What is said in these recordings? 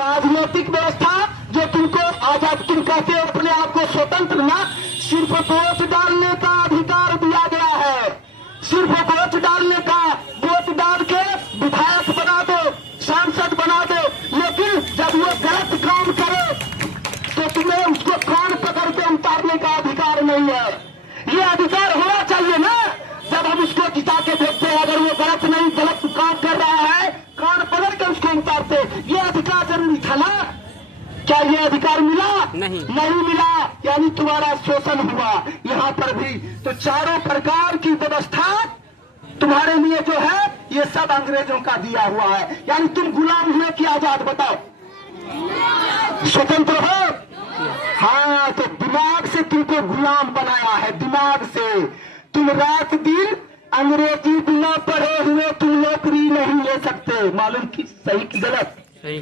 राजनीतिक व्यवस्था जो तुमको आजाद, तुम कहते हो अपने आप को स्वतंत्र ना, सिर्फ वोट डालने का अधिकार दिया गया है। सिर्फ वोट डालने का, वोट डाल के विधायक बना दो, सांसद बना दो, लेकिन जब वो गलत काम करे तो तुम्हें उसको कान पकड़ के उतारने का अधिकार नहीं है। ये अधिकार होना चाहिए ना। जब हम उसको जिता के देखते हैं, अगर वो गलत काम कर रहा है, कान पकड़ के उसको उतारते, ये अधिकार जरूरी था ना। क्या ये अधिकार मिला? नहीं मिला, यानी तुम्हारा शोषण हुआ यहाँ पर भी। तो चारों प्रकार की व्यवस्था तुम्हारे लिए जो है, ये सब अंग्रेजों का दिया हुआ है। यानी तुम गुलाम हुए कि आजाद? बताओ, स्वतंत्र हो? हाँ, तो दिमाग से तुमको गुलाम बनाया है। दिमाग से तुम रात दिन अंग्रेजी बिना पढ़े हुए तुम नौकरी नहीं ले सकते। मालूम की सही की गलत? सही।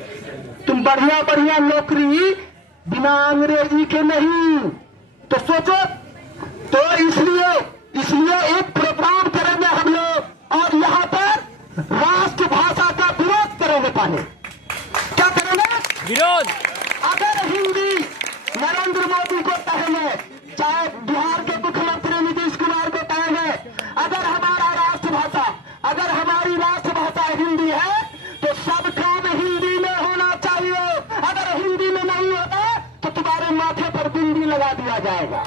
तुम बढ़िया नौकरी बिना अंग्रेजी के नहीं। तो सोचो, तो इसलिए एक प्रोग्राम करेंगे हम लोग, और यहाँ पर राष्ट्रभाषा का विरोध करेंगे। पहले क्या करेंगे? विरोध। अगर हिंदी नरेंद्र मोदी को कहेंगे, चाहे बिहार के मुख्यमंत्री नीतीश कुमार को कहेंगे, अगर हमारी राष्ट्रभाषा हिंदी है तो सब काम हिंदी में होना चाहिए। अगर हिंदी में नहीं होता तो तुम्हारे माथे पर बिंदी लगा दिया जाएगा।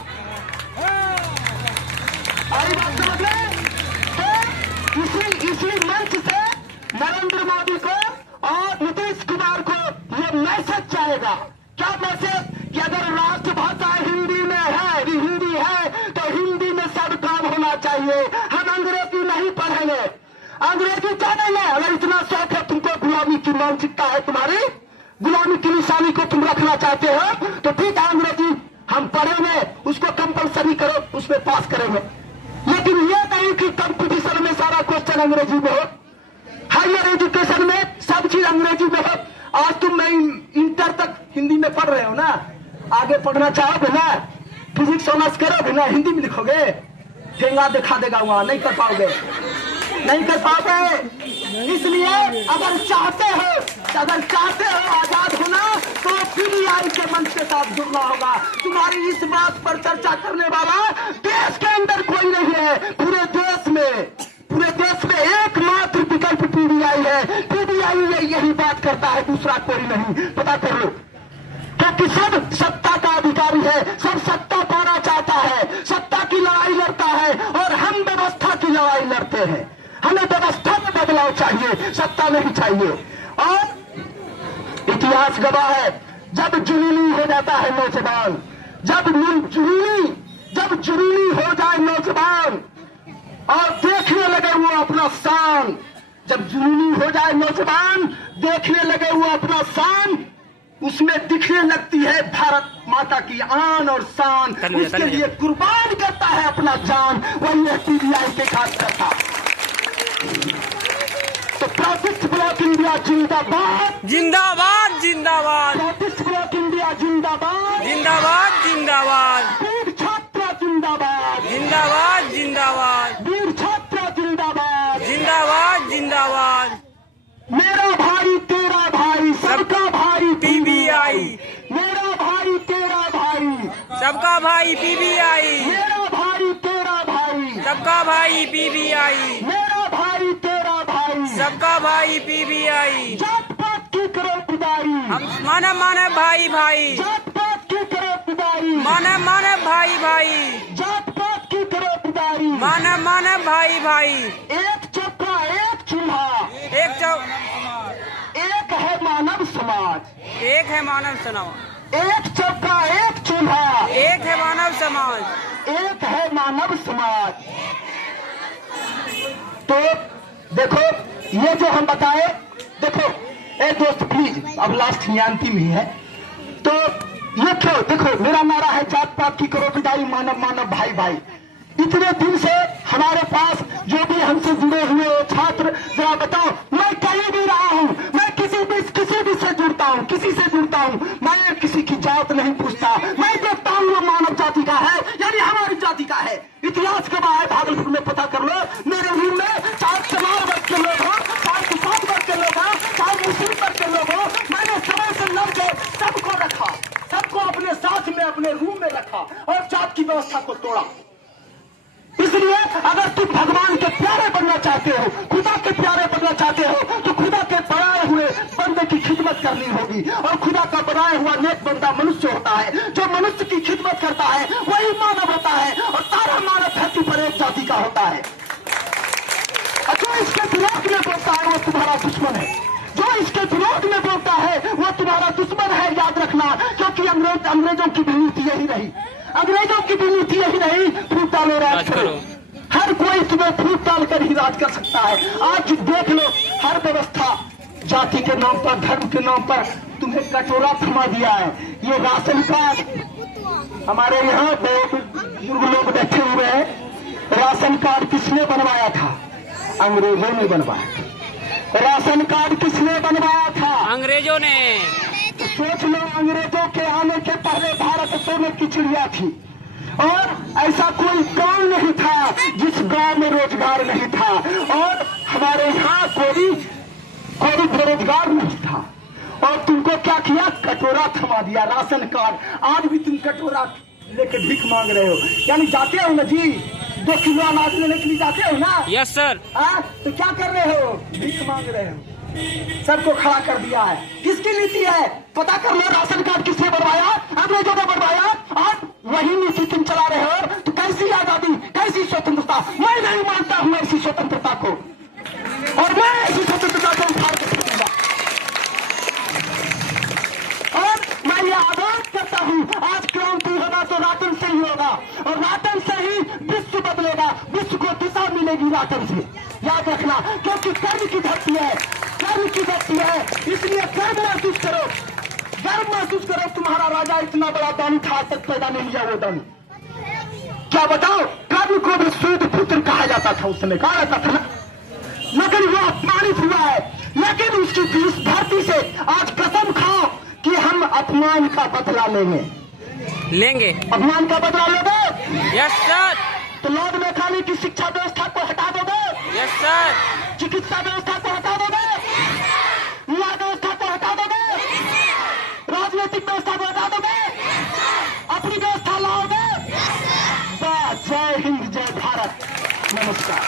और बात समझ लें, तो इसी मंच से नरेंद्र मोदी को और नीतीश कुमार को ये मैसेज जाएगा। क्या मैसेज? कि अगर राष्ट्रभाषा हिंदी में है, हिंदी है, तो हिंदी में सब काम होना चाहिए। हम अंग्रेजी नहीं पढ़ेंगे, अंग्रेजी जानेंगे। अगर इतना शौक है तुमको, गुलामी की मानसिकता है तुम्हारी, गुलामी की निशानी को तुम रखना चाहते हो, तो ठीक है, अंग्रेजी हम पढ़ेंगे, उसको कंपलसरी करो, उसमें पास करेंगे। लेकिन ये नहीं कि कंपटीशन में सारा क्वेश्चन अंग्रेजी में हो, हायर एजुकेशन में सब चीज अंग्रेजी में हो। आज तुम मैं इंटर तक हिंदी में पढ़ रहे हो ना, आगे पढ़ना चाहोगे ना, फिजिक्स ऑनर्स करोगे ना, हिंदी में लिखोगे, ठेंगा दिखा देगा वहां, नहीं कर पाओगे। इसलिए अगर चाहते हो आजाद होना, तो पीडीआई के मंच के साथ जुड़ना होगा। तुम्हारी इस बात पर चर्चा करने वाला देश के अंदर कोई नहीं है। पूरे देश में एकमात्र विकल्प पीडीआई है। पीडीआई यही बात करता है, दूसरा कोई नहीं। पता कर लो, क्योंकि सब सत्ता का अधिकारी है, सब सत्ता पाना चाहता है, सत्ता की लड़ाई लड़ता है, और हम व्यवस्था की लड़ाई लड़ते हैं। हमें व्यवस्था में बदलाव चाहिए, सत्ता नहीं चाहिए। और इतिहास गवाह है, जब जुनूनी हो जाता है नौजवान, जब जुनूनी हो जाए नौजवान और देखने लगे वो अपना शान, जब जुनूनी हो जाए नौजवान, देखने लगे वो अपना शान, उसमें दिखने लगती है भारत माता की आन और शान। उसके लिए कुर्बान करता है अपना जान। वही है पीडीआई के कार्यकर्ता। तो प्रोटेस्ट ब्लॉक इंडिया जिंदाबाद, जिंदाबाद, जिंदाबाद। प्रोटेस्ट ब्लॉक इंडिया जिंदाबाद, जिंदाबाद, जिंदाबाद। वीर छात्र जिंदाबाद, जिंदाबाद, जिंदाबाद। वीर छात्र जिंदाबाद, जिंदाबाद, जिंदाबाद। मेरा भाई तेरा भाई, सबका भाई पीबीआई, मेरा भाई तेरा भाई, सबका भाई पीबीआई, मेरा भाई तेरा भाई, सबका भाई पीबीआई, मेरा भाई तेरा भाई, सबका भाई पीबीआई। जात पात की करो खुदाई, हम माने भाई भाई, जात पात की करो खुदाई, माने भाई भाई, जात पात की करो खुदाई, माने भाई भाई। एक चक्का एक चूल्हा, एक है मानव समाज, एक है मानव समाज, एक चक्का एक चूल्हा, एक है मानव समाज, एक है मानव समाज। तो देखो, ये जो हम बताए, देखो ए दोस्त प्लीज, अब लास्ट ही अंतिम ही है, तो ये क्यों? देखो, मेरा नारा है जात पात की करो विदाई, मानव मानव भाई भाई। इतने दिन से हमारे पास जो भी हमसे जुड़े हुए छात्र, जरा बताओ, मैं कहीं भी रहा हूँ, मैं किसी भी से जुड़ता हूँ, मैं किसी की जात नहीं पूछता, मैं देखता हूँ वो मानव जाति का है, यानी हमारी जाति का है। इतिहास के बाहर भागलपुर में पता कर लो, मेरे रूम में चाहे 4 वर्ग के लोग हो, चाहे 7 वर्ग के लोग हो, चाहे मुस्लिम वर्ग के लोग हो, मैंने समय से रखा और जात की व्यवस्था को तोड़ा। इसलिए अगर तुम भगवान के प्यारे बनना चाहते हो, खुदा के प्यारे बनना चाहते हो, तो खुदा के बनाए हुए बंदे की खिदमत करनी होगी। और खुदा का बनाया हुआ नेक बंदा मनुष्य होता है। जो मनुष्य की खिदमत करता है वही मानव होता है, और सारा मानव धरती पर एक जाति का होता है। और जो इसके विरोध में बोलता है वो तुम्हारा दुश्मन है। जो इसके विरोध में बोलता है वो तुम्हारा दुश्मन है, याद रखना। क्योंकि अंग्रेजों की भी नीति यही रही, अंग्रेजों की भी नीति यही रही, फूट डालो राज करो। हर कोई तुम्हें फूट डाल कर ही राज कर सकता है। आज देख लो, हर व्यवस्था जाति के नाम पर, धर्म के नाम पर तुम्हें कटोरा थमा दिया है। ये राशन कार्ड हमारे यहाँ बुजुर्ग लोग बैठे हुए हैं। राशन कार्ड किसने बनवाया था? अंग्रेजों ने बनवाया। राशन कार्ड किसने बनवाया था? अंग्रेजों ने। तो सोच लो, अंग्रेजों के आने के पहले भारत सोने की चिड़िया थी, और ऐसा कोई गांव नहीं था जिस गांव में रोजगार नहीं था, और हमारे यहाँ कोई बेरोजगार नहीं था। और तुमको क्या किया? कटोरा थमा दिया, राशन कार्ड। आज भी तुम कटोरा लेके भीख मांग रहे हो। यानी जाते हो ना जी, 2 किलो अनाज लेने के लिए जाते हो ना? Yes sir. तो क्या कर रहे हो? भीख मांग रहे हो। सबको खड़ा कर दिया है। किसकी नीति है? पता कर लो, राशन कार्ड किसने बनवाया? अंग्रेजों ने बनवाया, और वही नीति तुम चला रहे हो। तो कैसी आजादी, कैसी स्वतंत्रता? मैं नहीं मानता हूं ऐसी स्वतंत्रता को, और मैं ऐसी स्वतंत्रता को उखाड़ के फेंकूंगा। और मैं ये आवाज करता हूं, आज क्रांति होगा तो रातन से ही होगा, और रातन से ही विश्व बदलेगा। विश्व को दिशा मिलेगी रातन से, याद रखना। क्योंकि कर्म की धरती है, कर्म की धरती है। इसलिए गर्व महसूस करो, गर्व महसूस करो। तुम्हारा राजा इतना बड़ा दानी था, आज तक पैदा नहीं लिया वो दानी। क्या बताओ? कर्म को भी सूद पुत्र कहा जाता था, उस समय कहा जाता था ना, लेकिन वो अपमानित हुआ है। लेकिन उसकी इस धरती से आज कसम खाओ कि हम अपमान का बदला लेंगे। अपमान का बदला लोगे? Yes sir. तो लॉर्ड मेखानी की शिक्षा व्यवस्था को हटा दोगे? Yes sir. चिकित्सा व्यवस्था को हटा दोगे? न्याय व्यवस्था को हटा दोगे? राजनीतिक व्यवस्था को हटा दोगे? अपनी व्यवस्था लाओगे? जय हिंद, जय भारत, नमस्कार।